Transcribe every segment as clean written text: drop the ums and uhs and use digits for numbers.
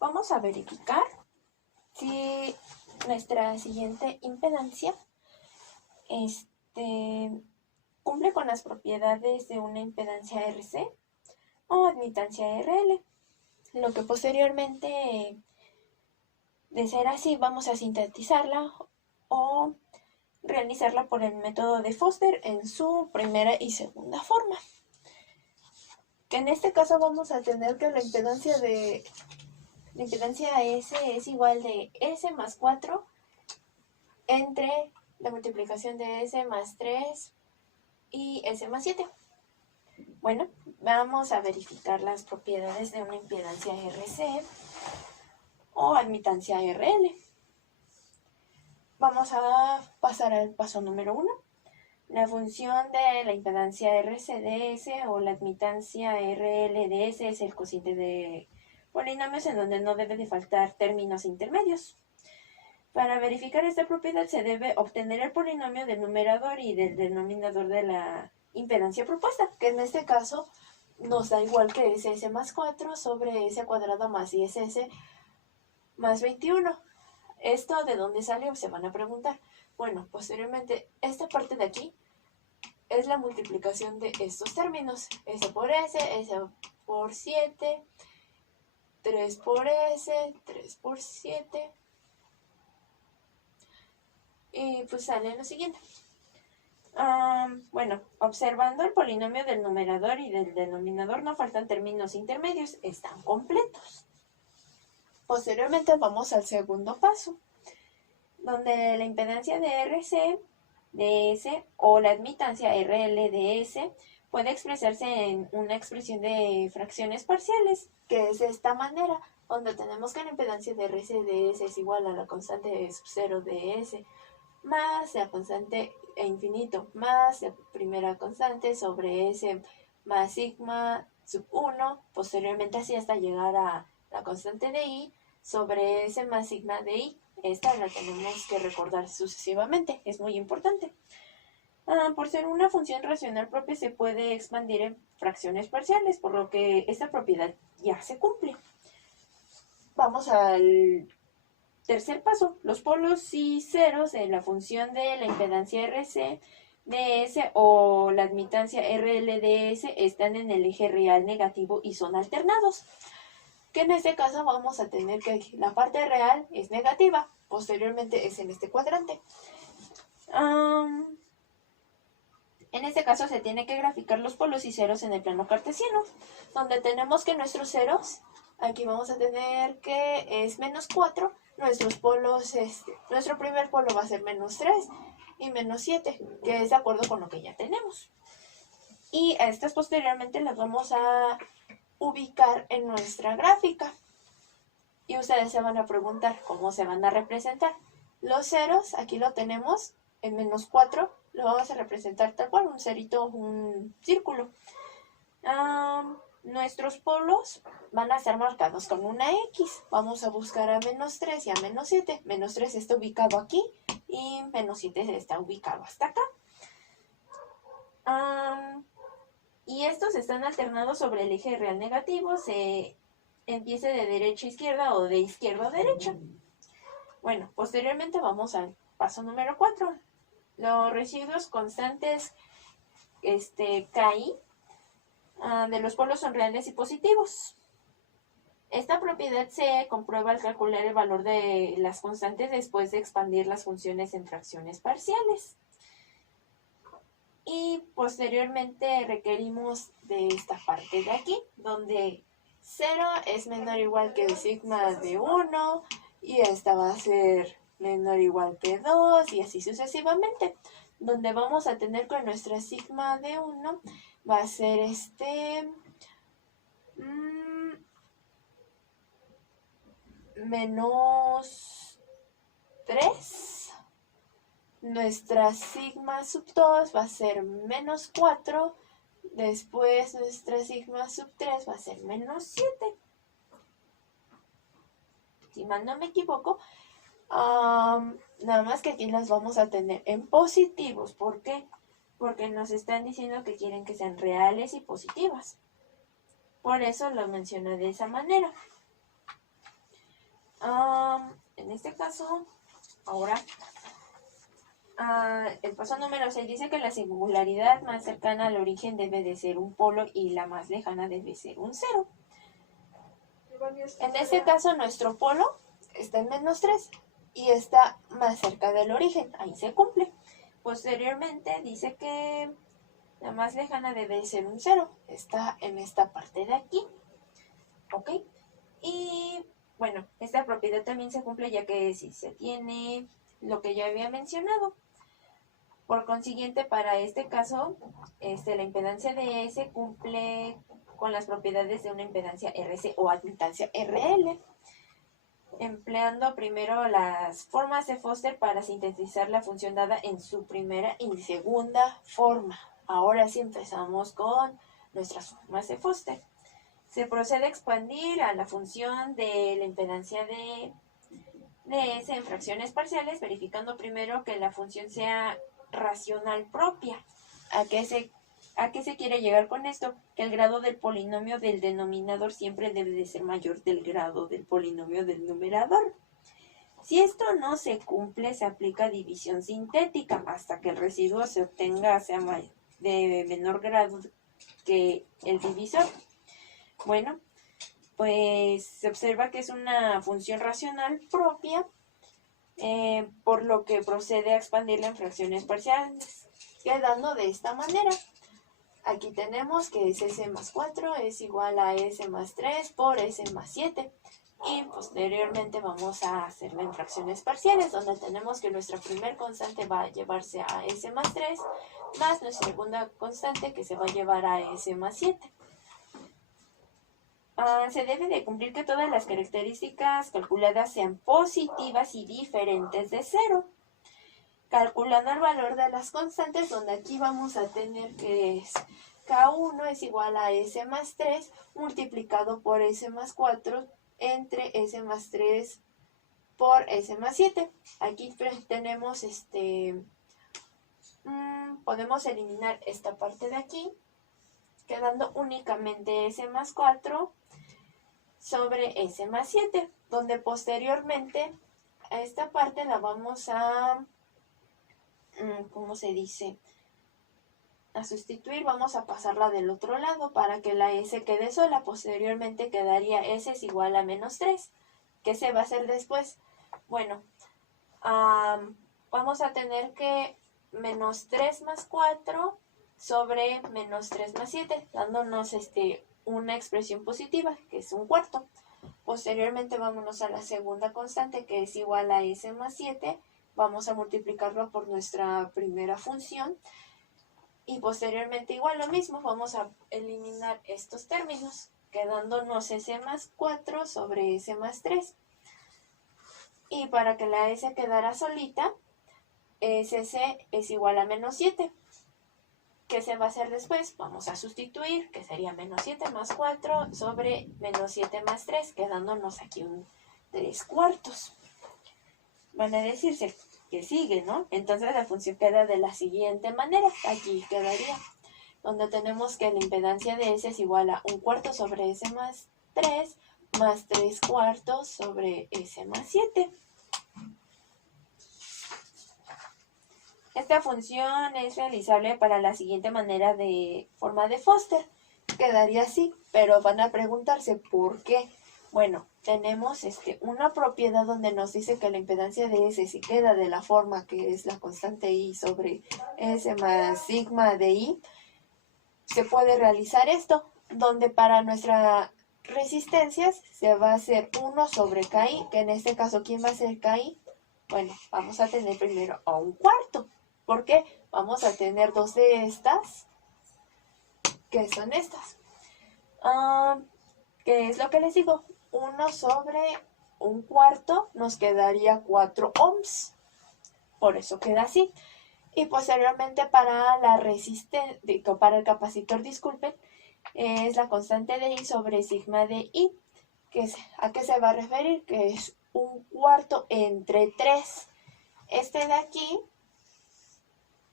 Vamos a verificar si nuestra siguiente impedancia cumple con las propiedades de una impedancia RC o admitancia RL. Lo que posteriormente, de ser así, vamos a sintetizarla o realizarla por el método de Foster en su primera y segunda forma. Que en este caso vamos a tener que la impedancia S es igual de S más 4 entre la multiplicación de S más 3 y S más 7. Bueno, vamos a verificar las propiedades de una impedancia RC o admitancia RL. Vamos a pasar al paso número 1. La función de la impedancia RC de S o la admitancia RL de S es el cociente de polinomios en donde no debe de faltar términos intermedios. Para verificar esta propiedad se debe obtener el polinomio del numerador y del denominador de la impedancia propuesta, que en este caso nos da igual que es S más 4 sobre S cuadrado más 10S más 21. ¿Esto de dónde salió? Se van a preguntar. Bueno, posteriormente, esta parte de aquí es la multiplicación de estos términos. S por S, S por 7, 3 por S, 3 por 7. Y pues sale lo siguiente. Bueno, observando el polinomio del numerador y del denominador no faltan términos intermedios, están completos. Posteriormente vamos al segundo paso, donde la impedancia de RC de S o la admitancia RL de S puede expresarse en una expresión de fracciones parciales, que es de esta manera, donde tenemos que la impedancia de RC de S es igual a la constante sub 0 de S más la constante e infinito más la primera constante sobre S más sigma sub 1, posteriormente así hasta llegar a la constante de I sobre S más sigma de I. Esta la tenemos que recordar sucesivamente, es muy importante. Por ser una función racional propia se puede expandir en fracciones parciales, por lo que esta propiedad ya se cumple. Vamos al tercer paso. Los polos y ceros de la función de la impedancia RC de S o la admitancia RL de S están en el eje real negativo y son alternados. Que en este caso vamos a tener que la parte real es negativa, posteriormente es en este cuadrante. En este caso se tiene que graficar los polos y ceros en el plano cartesiano, donde tenemos que nuestros ceros, aquí vamos a tener que es menos 4, nuestros polos, nuestro primer polo va a ser menos 3 y menos 7, que es de acuerdo con lo que ya tenemos. Y estas posteriormente las vamos a ubicar en nuestra gráfica. Y ustedes se van a preguntar cómo se van a representar. Los ceros, aquí lo tenemos en menos 4, lo vamos a representar tal cual, un cerito, un círculo. Nuestros polos van a estar marcados con una X. Vamos a buscar a menos 3 y a menos 7. Menos 3 está ubicado aquí y menos 7 está ubicado hasta acá. Y estos están alternados sobre el eje real negativo. Se empiece de derecha a izquierda o de izquierda a derecha. Bueno, posteriormente vamos al paso número 4. Los residuos constantes KI de los polos son reales y positivos. Esta propiedad se comprueba al calcular el valor de las constantes después de expandir las funciones en fracciones parciales. Y posteriormente requerimos de esta parte de aquí, donde 0 es menor o igual que el sigma de 1 y esta va a ser menor o igual que 2 y así sucesivamente, donde vamos a tener que nuestra sigma de 1 va a ser menos 3. Nuestra sigma sub 2 va a ser menos 4. Después nuestra sigma sub 3 va a ser menos 7. Si mal no me equivoco, nada más que aquí las vamos a tener en positivos. ¿Por qué? Porque nos están diciendo que quieren que sean reales y positivas. Por eso lo menciono de esa manera. En este caso, ahora, el paso número 6 dice que la singularidad más cercana al origen debe de ser un polo y la más lejana debe ser un 0. En este caso, nuestro polo está en -3 y está más cerca del origen. Ahí se cumple. Posteriormente dice que la más lejana debe ser un 0. Está en esta parte de aquí. ¿Ok? Y bueno, esta propiedad también se cumple ya que si se tiene lo que yo había mencionado. Por consiguiente, para este caso, la impedancia de S cumple con las propiedades de una impedancia RC o admitancia RL, empleando primero las formas de Foster para sintetizar la función dada en su primera y segunda forma. Ahora sí empezamos con nuestras formas de Foster. Se procede a expandir a la función de la impedancia de S en fracciones parciales, verificando primero que la función sea racional propia. ¿A qué se quiere llegar con esto? Que el grado del polinomio del denominador siempre debe de ser mayor del grado del polinomio del numerador. Si esto no se cumple, se aplica división sintética hasta que el residuo se obtenga sea de menor grado que el divisor. Bueno, pues se observa que es una función racional propia, por lo que procede a expandirla en fracciones parciales, quedando de esta manera. Aquí tenemos que S más 4 es igual a S más 3 por S más 7. Y posteriormente vamos a hacerla en fracciones parciales, donde tenemos que nuestra primer constante va a llevarse a S más 3, más nuestra segunda constante que se va a llevar a S más 7. Se debe de cumplir que todas las características calculadas sean positivas y diferentes de 0. Calculando el valor de las constantes, donde aquí vamos a tener que es K1 es igual a S más 3 multiplicado por S más 4 entre S más 3 por S más 7. Aquí tenemos podemos eliminar esta parte de aquí, quedando únicamente S más 4 sobre S más 7, donde posteriormente a esta parte la vamos a, ¿cómo se dice? A sustituir, vamos a pasarla del otro lado para que la S quede sola. Posteriormente quedaría S es igual a menos 3. ¿Qué se va a hacer después? Bueno, vamos a tener que menos 3 más 4 sobre menos 3 más 7, dándonos una expresión positiva, que es un cuarto. Posteriormente vámonos a la segunda constante, que es igual a S más 7. Vamos a multiplicarlo por nuestra primera función. Y posteriormente igual lo mismo, vamos a eliminar estos términos, quedándonos S más 4 sobre S más 3. Y para que la S quedara solita, SC es igual a menos 7. ¿Qué se va a hacer después? Vamos a sustituir, que sería menos 7 más 4 sobre menos 7 más 3, quedándonos aquí un 3 cuartos. Van a decirse que sigue, ¿no? Entonces la función queda de la siguiente manera. Aquí quedaría, donde tenemos que la impedancia de S es igual a un cuarto sobre S más 3 más 3 cuartos sobre S más 7. Esta función es realizable para la siguiente manera de forma de Foster. Quedaría así, pero van a preguntarse ¿por qué? Bueno, tenemos una propiedad donde nos dice que la impedancia de S, si queda de la forma que es la constante I sobre S más sigma de I, se puede realizar esto, donde para nuestras resistencias se va a hacer 1 sobre KI, que en este caso, ¿quién va a ser KI? Bueno, vamos a tener primero a un cuarto, porque vamos a tener dos de estas, que son estas. ¿Qué es lo que les digo? 1 sobre un cuarto nos quedaría 4 ohms. Por eso queda así. Y posteriormente para la resistencia, para el capacitor, disculpen, es la constante de I sobre sigma de I. ¿A qué se va a referir? Que es un cuarto entre 3. Este de aquí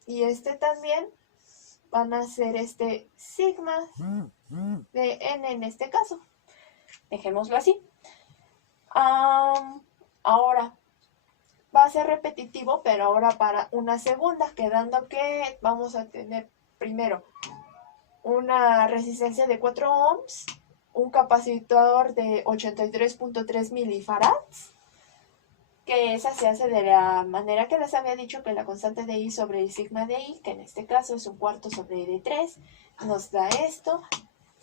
y este también van a ser sigma de N en este caso. Dejémoslo así. Ahora va a ser repetitivo, pero ahora para una segunda, quedando que vamos a tener primero una resistencia de 4 ohms, un capacitor de 83.3 milifarads, que esa se hace de la manera que les había dicho, que la constante de I sobre el sigma de I, que en este caso es un cuarto sobre D3, nos da esto.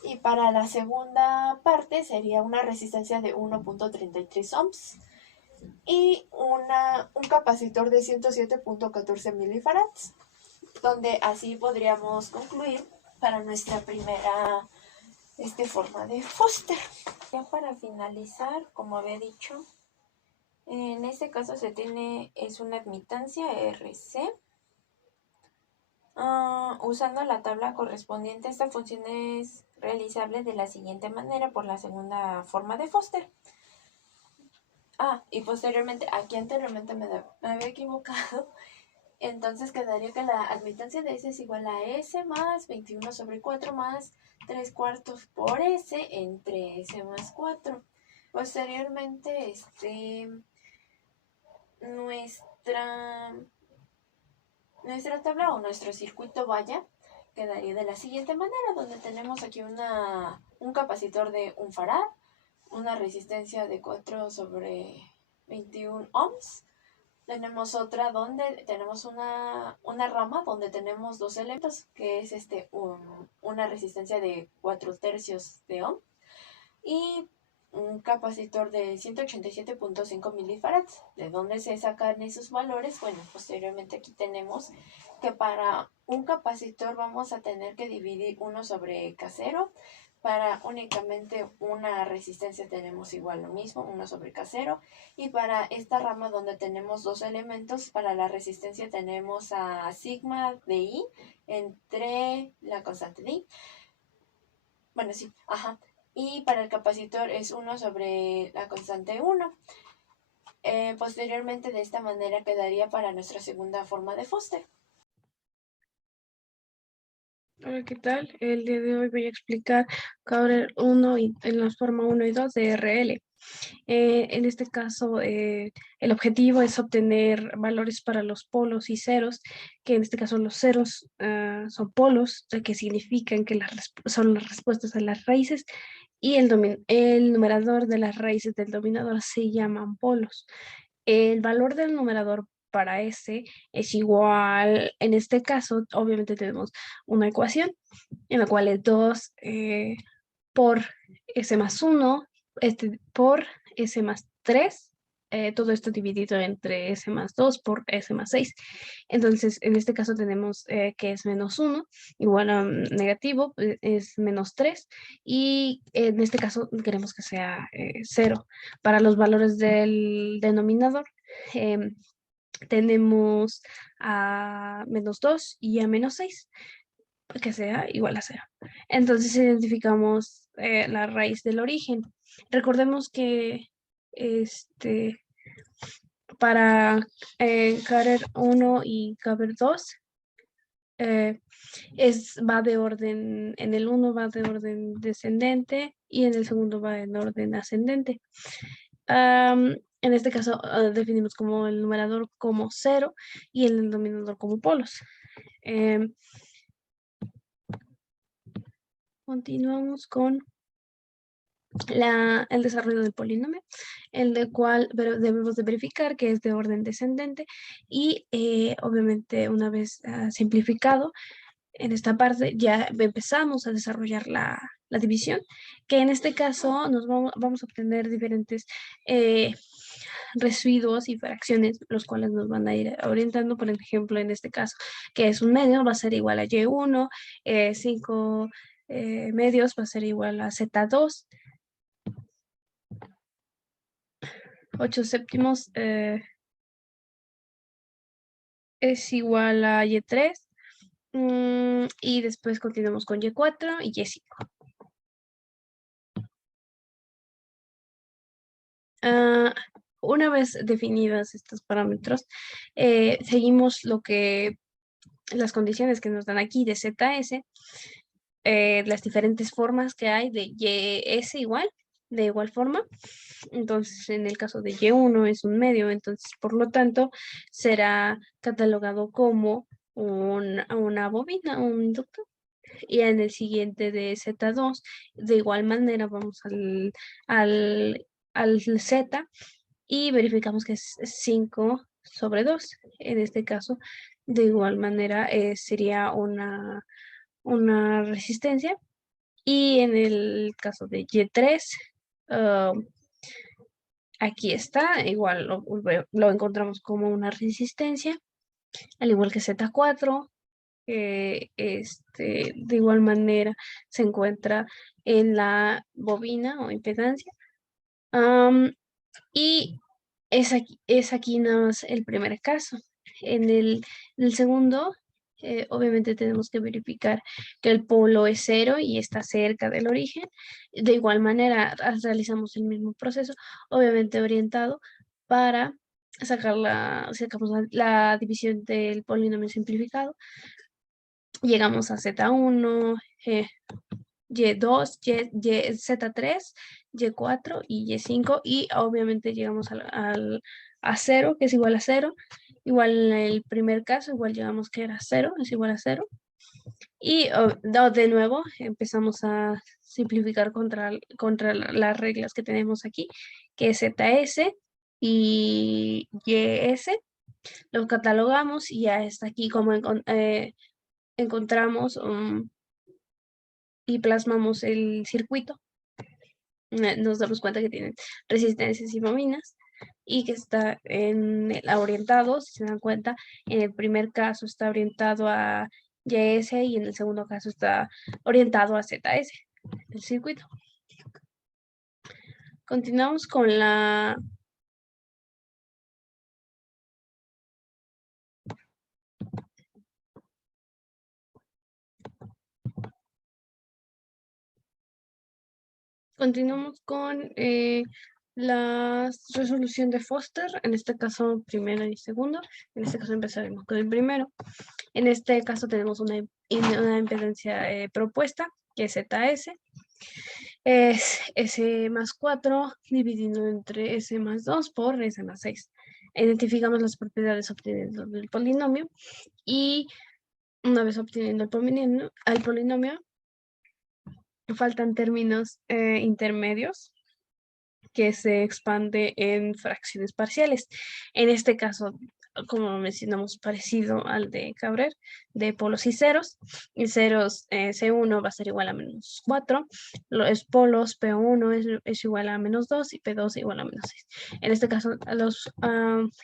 Y para la segunda parte sería una resistencia de 1.33 ohms y un capacitor de 107.14 milifarads, donde así podríamos concluir para nuestra primera forma de Foster. Ya para finalizar, como había dicho, en este caso es una admitancia RC. Usando la tabla correspondiente, esta función es realizable de la siguiente manera por la segunda forma de Foster. Y posteriormente, aquí anteriormente me había equivocado. Entonces quedaría que la admitancia de S es igual a S más 21 sobre 4 más 3 cuartos por S entre S más 4. Posteriormente, nuestra, nuestra tabla o nuestro circuito vaya quedaría de la siguiente manera, donde tenemos aquí un capacitor de 1 farad, una resistencia de 4 sobre 21 ohms. Tenemos otra donde tenemos una rama donde tenemos dos elementos, que es una resistencia de 4 tercios de ohm y un capacitor de 187.5 milifarads. ¿De dónde se sacan esos valores? Bueno, posteriormente aquí tenemos que para un capacitor vamos a tener que dividir 1 sobre K0. Para únicamente una resistencia tenemos igual lo mismo, 1 sobre K0. Y para esta rama donde tenemos dos elementos, para la resistencia tenemos a sigma de I entre la constante de I. Bueno, sí, ajá. Y para el capacitor es 1 sobre la constante 1. Posteriormente, de esta manera quedaría para nuestra segunda forma de Foster. Hola, ¿qué tal? El día de hoy voy a explicar Caurer 1 en las formas 1 y 2 de RL. En este caso, el objetivo es obtener valores para los polos y ceros, que en este caso los ceros son polos, que significan que son las respuestas a las raíces, y el numerador de las raíces del dominador se llaman polos. El valor del numerador para S es igual, en este caso, obviamente tenemos una ecuación en la cual es 2 por S más 1, por S más 3, todo esto dividido entre S más 2 por S más 6. Entonces, en este caso tenemos que es menos 1, igual a negativo, es menos 3, y en este caso queremos que sea 0. Para los valores del denominador, tenemos a menos 2 y a menos 6, que sea igual a 0. Entonces identificamos la raíz del origen. Recordemos que para Carer 1 y Carer 2 va de orden, en el 1 va de orden descendente y en el segundo va en orden ascendente. En este caso definimos como el numerador como 0 y el denominador como polos. Continuamos con el desarrollo del polinomio, el cual debemos de verificar que es de orden descendente y obviamente una vez simplificado en esta parte ya empezamos a desarrollar la división, que en este caso vamos a obtener diferentes residuos y fracciones, los cuales nos van a ir orientando. Por ejemplo, en este caso, que es un medio, va a ser igual a Y1, 5 medios va a ser igual a Z2, 8 séptimos es igual a Y3, y después continuamos con Y4 y Y5. Una vez definidos estos parámetros, seguimos las condiciones que nos dan aquí de ZS, las diferentes formas que hay de YS igual, de igual forma. Entonces, en el caso de Y1 es un medio, entonces, por lo tanto, será catalogado como una bobina, un inductor. Y en el siguiente de Z2, de igual manera, vamos al Z y verificamos que es 5/2. En este caso, de igual manera, sería una resistencia. Y en el caso de Y3, aquí está, igual lo encontramos como una resistencia, al igual que Z4. De igual manera se encuentra en la bobina o impedancia. Y es aquí nada más el primer caso. En el segundo, obviamente tenemos que verificar que el polo es 0 y está cerca del origen. De igual manera, realizamos el mismo proceso, obviamente orientado para sacamos la división del polinomio simplificado. Llegamos a Z1, Y2, Z3, Y4 y Y5, y obviamente llegamos a 0, que es igual a 0. Igual en el primer caso, igual llegamos que era 0, es igual a 0. Y de nuevo empezamos a simplificar contra las reglas que tenemos aquí, que es ZS y YS. Los catalogamos y ya está aquí como encontramos y plasmamos el circuito. Nos damos cuenta que tienen resistencias y bobinas y que está orientado, si se dan cuenta, en el primer caso está orientado a YS y en el segundo caso está orientado a ZS, el circuito. Continuamos con la Continuamos con la resolución de Foster, en este caso primero y segundo. En este caso empezaremos con el primero. En este caso tenemos una impedancia propuesta, que es ZS. Es S más 4 dividido entre S más 2 por S más 6. Identificamos las propiedades obteniendo del polinomio y una vez obteniendo el polinomio, faltan términos intermedios que se expande en fracciones parciales. En este caso, como mencionamos, parecido al de Cabrera, de polos y ceros. Y ceros, C1 va a ser igual a menos 4. Los polos, P1 es igual a menos 2 y P2 igual a menos 6. En este caso, los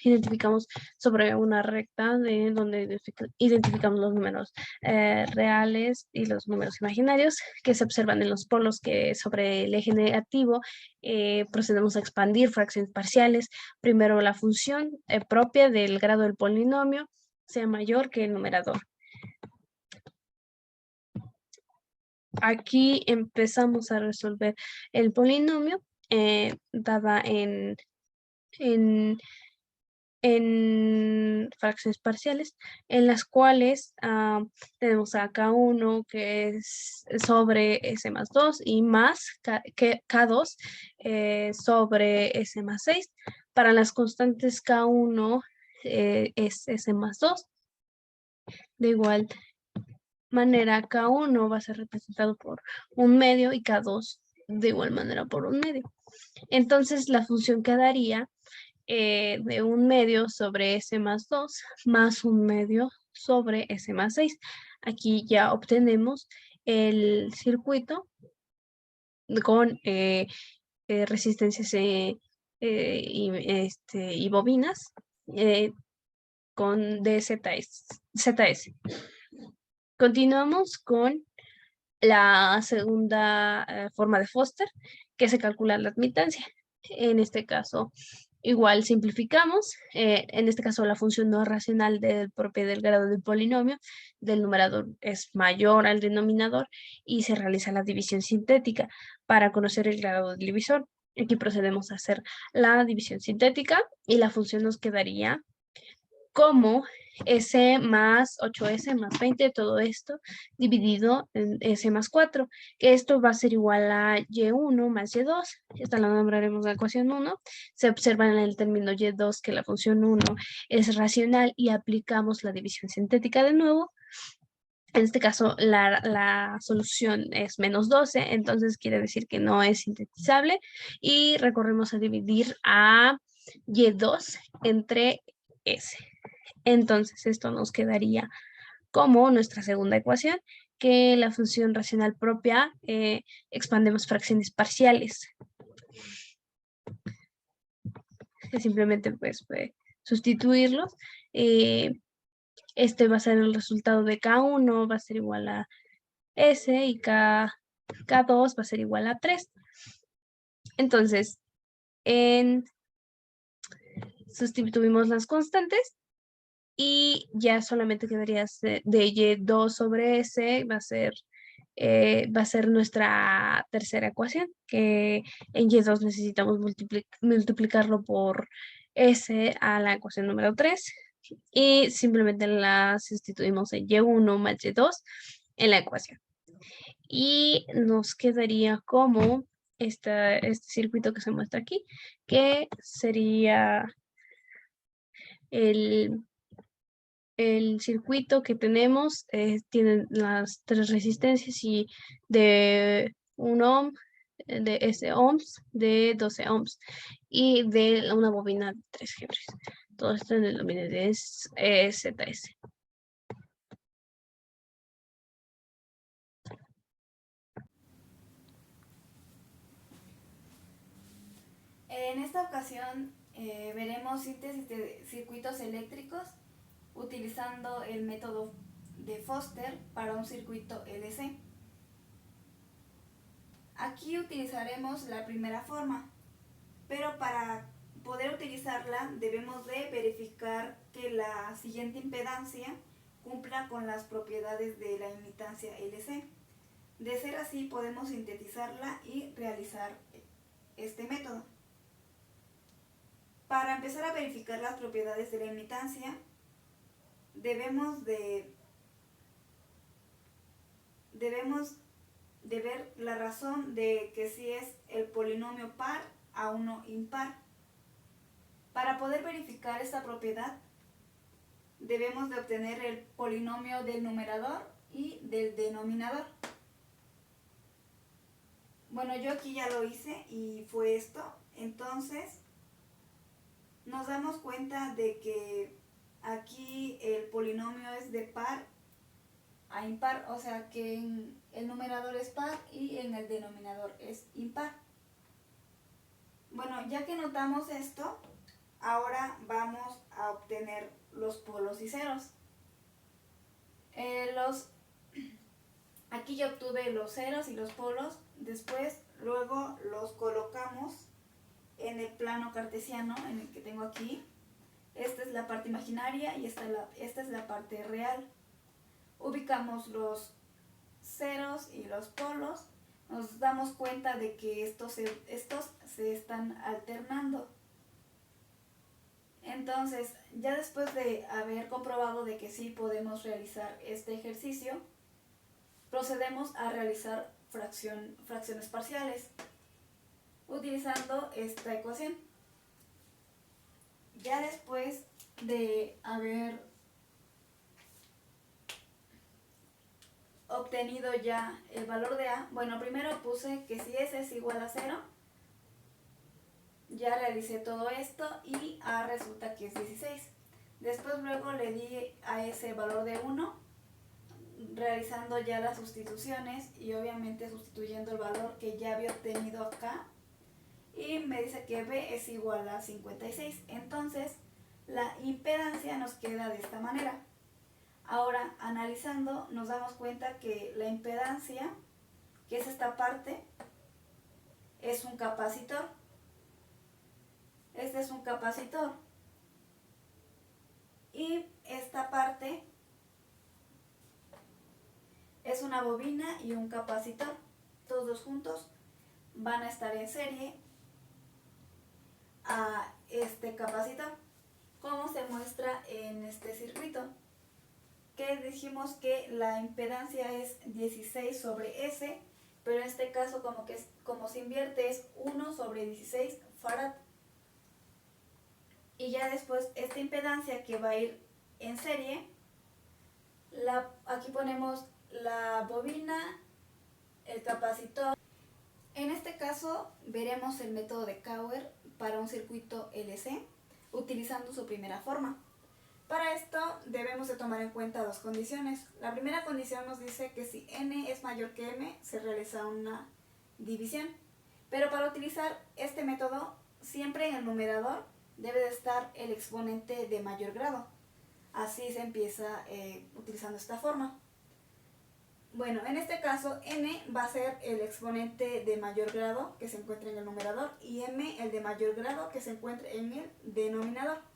identificamos sobre una recta donde identificamos los números reales y los números imaginarios que se observan en los polos, que sobre el eje negativo procedemos a expandir fracciones parciales. Primero la función propia del grado del polinomio sea mayor que el numerador. Aquí empezamos a resolver el polinomio dada en fracciones parciales, en las cuales tenemos a K1 que es sobre S más 2 y más que K2 sobre S más 6. Para las constantes K1 es S más 2. De igual manera, K1 va a ser representado por un medio y K2 de igual manera por un medio. Entonces, la función quedaría de un medio sobre S más 2 más un medio sobre S más 6. Aquí ya obtenemos el circuito con resistencias y bobinas con ZS. Continuamos con la segunda forma de Foster, que se calcula la admitancia. En este caso, igual simplificamos. En este caso, la función no racional propia del grado del polinomio del numerador es mayor al denominador y se realiza la división sintética para conocer el grado del divisor. Aquí procedemos a hacer la división sintética y la función nos quedaría como S más 8S más 20, todo esto dividido en S más 4, que esto va a ser igual a Y1 más Y2. Esta la nombraremos la ecuación 1. Se observa en el término Y2 que la función 1 es racional y aplicamos la división sintética de nuevo. En este caso, la solución es menos 12, entonces quiere decir que no es sintetizable y recorremos a dividir a Y2 entre S. Entonces, esto nos quedaría como nuestra segunda ecuación, que la función racional propia expandemos fracciones parciales, que simplemente pues sustituirlos. Este va a ser el resultado de K1, va a ser igual a S y K2 va a ser igual a 3. Entonces, sustituimos las constantes y ya solamente quedaría de Y2 sobre S, va a ser nuestra tercera ecuación, que en Y2 necesitamos multiplicarlo por S a la ecuación número 3 y simplemente la sustituimos en Y1 más Y2 en la ecuación. Y nos quedaría como este circuito que se muestra aquí, que sería el circuito que tenemos. Tiene las tres resistencias y de 1 ohm, de S ohms, de 12 ohms y de una bobina de 3 hebres. Todo esto en el dominio de ZS. En esta ocasión veremos síntesis de circuitos eléctricos utilizando el método de Foster para un circuito EDC. Aquí utilizaremos la primera forma, pero para poder utilizarla debemos de verificar que la siguiente impedancia cumpla con las propiedades de la imitancia LC. De ser así, podemos sintetizarla y realizar este método. Para empezar a verificar las propiedades de la imitancia, debemos de ver la razón de que si es el polinomio par a uno impar. Para poder verificar esta propiedad, debemos de obtener el polinomio del numerador y del denominador. Bueno, yo aquí ya lo hice y fue esto. Entonces, nos damos cuenta de que aquí el polinomio es de par a impar, o sea que en el numerador es par y en el denominador es impar. Bueno, ya que notamos esto, ahora vamos a obtener los polos y ceros. Aquí yo obtuve los ceros y los polos, luego los colocamos en el plano cartesiano en el que tengo aquí. Esta es la parte imaginaria y esta es la parte real. Ubicamos los ceros y los polos, nos damos cuenta de que estos se están alternando. Entonces, ya después de haber comprobado de que sí podemos realizar este ejercicio, procedemos a realizar fracciones parciales utilizando esta ecuación. Ya después de haber obtenido ya el valor de A, bueno, primero puse que si S es igual a 0, ya realicé todo esto y A resulta que es 16. Después luego le di a ese valor de 1, realizando ya las sustituciones y obviamente sustituyendo el valor que ya había obtenido acá, y me dice que B es igual a 56. Entonces la impedancia nos queda de esta manera. Ahora, analizando, nos damos cuenta que la impedancia, que es esta parte, es un capacitor. Este es un capacitor. Y esta parte es una bobina y un capacitor. Todos juntos van a estar en serie a este capacitor. como se muestra en este circuito, que dijimos que la impedancia es 16 sobre S, pero en este caso como se invierte es 1 sobre 16 farad. Y ya después esta impedancia que va a ir en serie, aquí ponemos la bobina, el capacitor. En este caso veremos el método de Cauer para un circuito LC utilizando su primera forma. Para esto debemos de tomar en cuenta dos condiciones. La primera condición nos dice que si n es mayor que m se realiza una división. Pero para utilizar este método siempre en el numerador debe de estar el exponente de mayor grado. Así se empieza utilizando esta forma. Bueno, en este caso n va a ser el exponente de mayor grado que se encuentra en el numerador y m el de mayor grado que se encuentra en el denominador.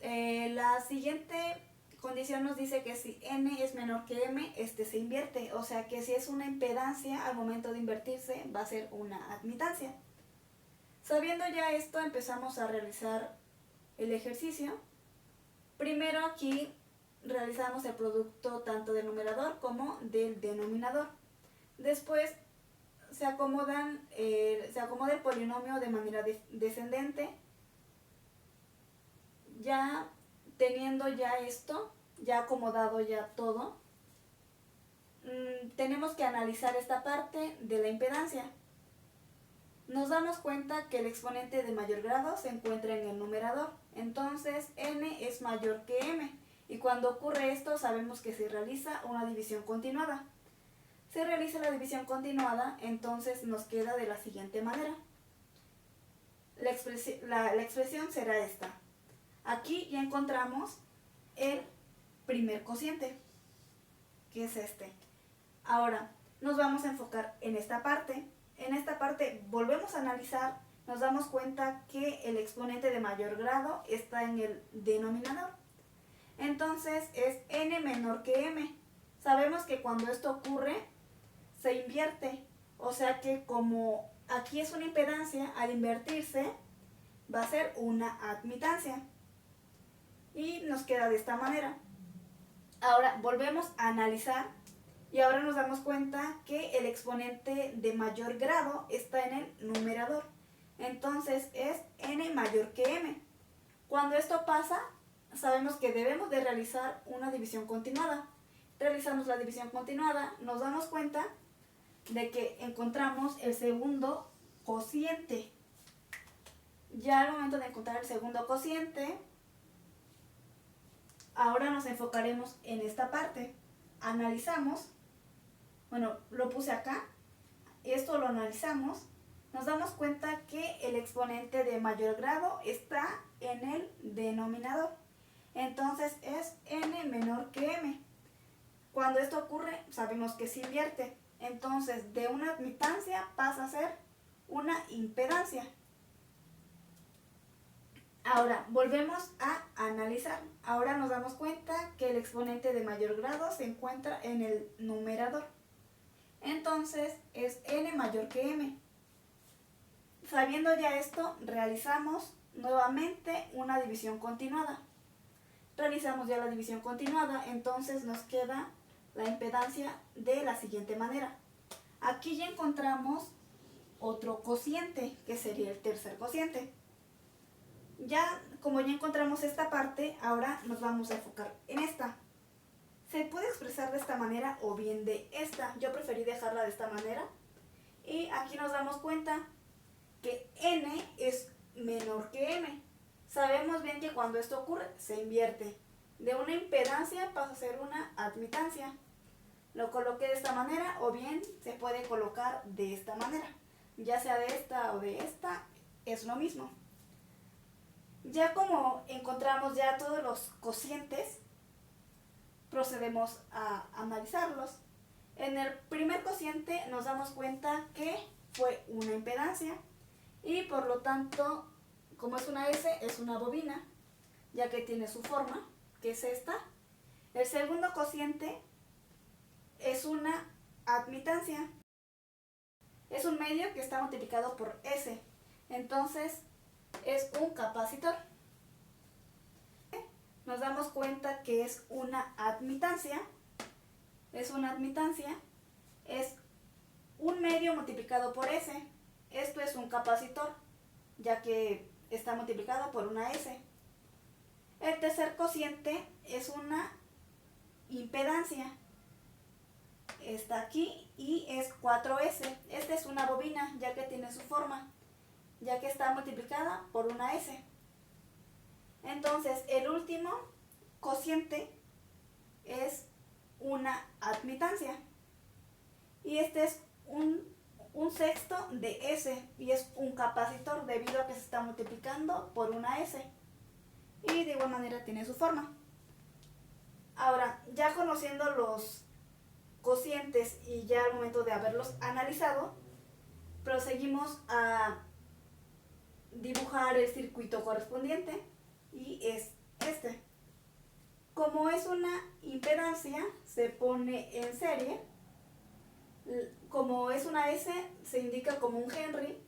La siguiente condición nos dice que si n es menor que m, este se invierte. O sea que si es una impedancia, al momento de invertirse va a ser una admitancia. Sabiendo ya esto, empezamos a realizar el ejercicio. Primero aquí realizamos el producto tanto del numerador como del denominador. Después se acomoda el polinomio de manera descendente. Ya teniendo ya esto, ya acomodado ya todo, tenemos que analizar esta parte de la impedancia. Nos damos cuenta que el exponente de mayor grado se encuentra en el numerador, entonces n es mayor que m, y cuando ocurre esto sabemos que se realiza una división continuada. Se realiza la división continuada, entonces nos queda de la siguiente manera. La expresión será esta. Aquí ya encontramos el primer cociente, que es este. Ahora nos vamos a enfocar en esta parte. En esta parte volvemos a analizar, nos damos cuenta que el exponente de mayor grado está en el denominador. Entonces es n menor que m. Sabemos que cuando esto ocurre se invierte, o sea que como aquí es una impedancia, al invertirse va a ser una admitancia. Y nos queda de esta manera. Ahora volvemos a analizar y ahora nos damos cuenta que el exponente de mayor grado está en el numerador. Entonces es n mayor que m. Cuando esto pasa, sabemos que debemos de realizar una división continuada. Realizamos la división continuada, nos damos cuenta de que encontramos el segundo cociente. Ya al momento de encontrar el segundo cociente, ahora nos enfocaremos en esta parte. Analizamos, bueno, lo puse acá, esto lo analizamos, nos damos cuenta que el exponente de mayor grado está en el denominador. Entonces es n menor que m. Cuando esto ocurre, sabemos que se invierte. Entonces de una admitancia pasa a ser una impedancia. Ahora, volvemos a analizar. Ahora nos damos cuenta que el exponente de mayor grado se encuentra en el numerador. Entonces, es n mayor que m. Sabiendo ya esto, realizamos nuevamente una división continuada. Realizamos ya la división continuada, entonces nos queda la impedancia de la siguiente manera. Aquí ya encontramos otro cociente, que sería el tercer cociente. Como ya encontramos esta parte, ahora nos vamos a enfocar en esta. Se puede expresar de esta manera o bien de esta. Yo preferí dejarla de esta manera. Y aquí nos damos cuenta que n es menor que m. Sabemos bien que cuando esto ocurre, se invierte. De una impedancia pasa a ser una admitancia. Lo coloqué de esta manera o bien se puede colocar de esta manera. Ya sea de esta o de esta, es lo mismo. Ya como encontramos ya todos los cocientes, procedemos a analizarlos. En el primer cociente nos damos cuenta que fue una impedancia y por lo tanto, como es una S, es una bobina, ya que tiene su forma, que es esta. El segundo cociente es una admitancia. Es un medio que está multiplicado por S. Entonces, es un capacitor. nos damos cuenta que es una admitancia. Es un medio multiplicado por S. Esto es un capacitor, ya que está multiplicado por una S. El tercer cociente es una impedancia. Está aquí y es 4S. Esta es una bobina, ya que tiene su forma, ya que está multiplicada por una S. Entonces, el último cociente es una admitancia. Y este es un sexto de S y es un capacitor debido a que se está multiplicando por una S. Y de igual manera tiene su forma. Ahora, ya conociendo los cocientes y ya al momento de haberlos analizado, proseguimos a dibujar el circuito correspondiente y es este. Como es una impedancia, se pone en serie. Como es una S, se indica como un Henry.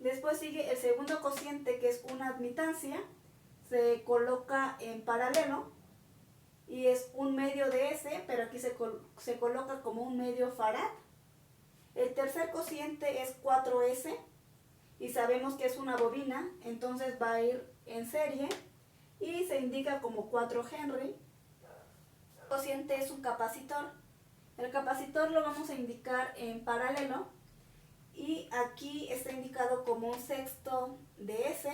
Después sigue el segundo cociente, que es una admitancia, se coloca en paralelo y es un medio de S, pero aquí se coloca como un medio farad. El tercer cociente es 4S y sabemos que es una bobina, entonces va a ir en serie y se indica como 4 Henry. El cociente es un capacitor. El capacitor lo vamos a indicar en paralelo y aquí está indicado como un sexto de S,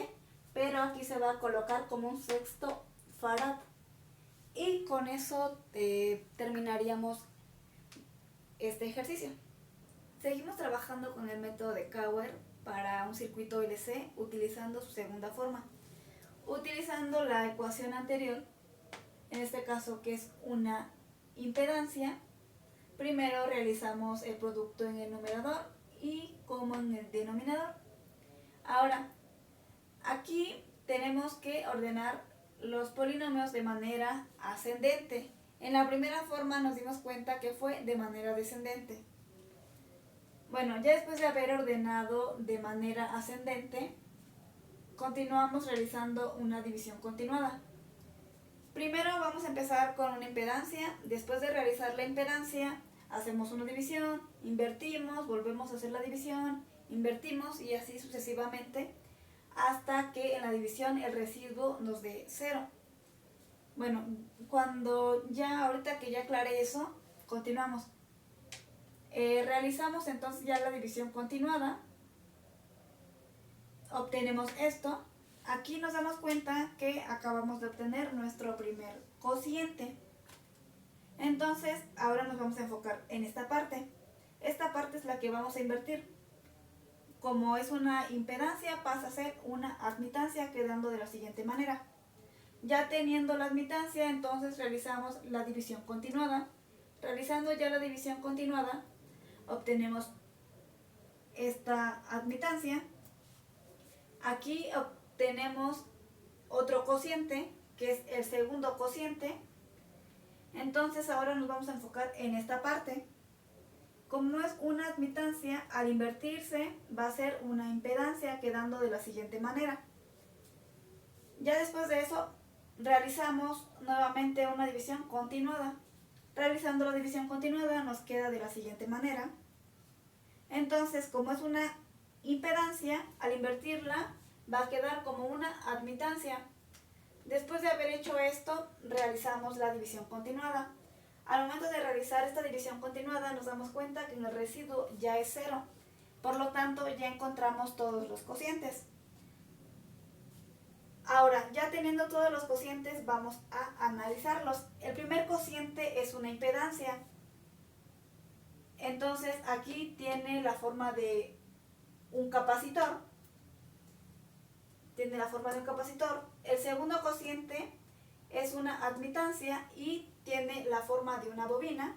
pero aquí se va a colocar como un sexto farad. Y con eso terminaríamos este ejercicio. Seguimos trabajando con el método de Cauer para un circuito LC utilizando su segunda forma. Utilizando la ecuación anterior, en este caso que es una impedancia, primero realizamos el producto en el numerador y como en el denominador. Ahora, aquí tenemos que ordenar los polinomios de manera ascendente. En la primera forma nos dimos cuenta que fue de manera descendente. Bueno, ya después de haber ordenado de manera ascendente, continuamos realizando una división continuada. Primero vamos a empezar con una impedancia. Después de realizar la impedancia, hacemos una división, invertimos, volvemos a hacer la división, invertimos y así sucesivamente hasta que en la división el residuo nos dé 0. Bueno, ahorita que ya aclaré eso, continuamos. Realizamos entonces ya la división continuada, obtenemos esto. Aquí nos damos cuenta que acabamos de obtener nuestro primer cociente. Entonces, ahora nos vamos a enfocar en esta parte. Esta parte es la que vamos a invertir. Como es una impedancia, pasa a ser una admitancia, quedando de la siguiente manera. Ya teniendo la admitancia, entonces realizamos la división continuada. Realizando ya la división continuada, obtenemos esta admitancia. Aquí obtenemos otro cociente, que es el segundo cociente. Entonces ahora nos vamos a enfocar en esta parte. Como no es una admitancia, al invertirse va a ser una impedancia, quedando de la siguiente manera. Ya después de eso, realizamos nuevamente una división continuada. Realizando la división continuada nos queda de la siguiente manera. Entonces, como es una impedancia, al invertirla va a quedar como una admitancia. Después de haber hecho esto, realizamos la división continuada. Al momento de realizar esta división continuada nos damos cuenta que en el residuo ya es 0. Por lo tanto, ya encontramos todos los cocientes. Ahora, ya teniendo todos los cocientes, vamos a analizarlos. El primer cociente es una impedancia. Entonces, aquí tiene la forma de un capacitor. El segundo cociente es una admitancia y tiene la forma de una bobina.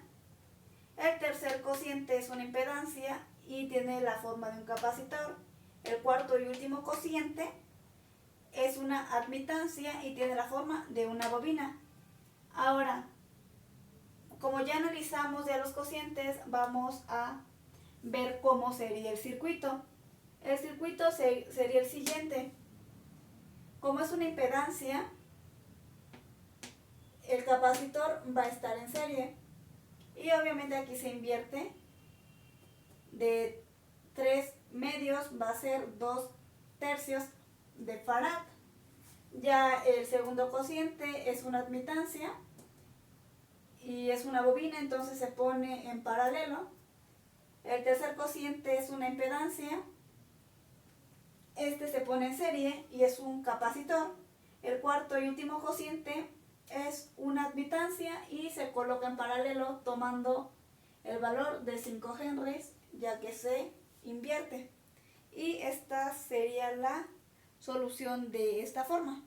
El tercer cociente es una impedancia y tiene la forma de un capacitor. El cuarto y último cociente es una admitancia y tiene la forma de una bobina. Ahora, como ya analizamos ya los cocientes, vamos a ver cómo sería el circuito. El circuito sería el siguiente. Como es una impedancia, capacitor va a estar en serie. Y obviamente aquí se invierte. De 3 medios va a ser 2 tercios de farad. Ya el segundo cociente es una admitancia y es una bobina, entonces se pone en paralelo. El tercer cociente es una impedancia. Este se pone en serie y es un capacitor. El cuarto y último cociente es una admitancia y se coloca en paralelo tomando el valor de 5 henries, ya que se invierte. Y esta sería la solución de esta forma.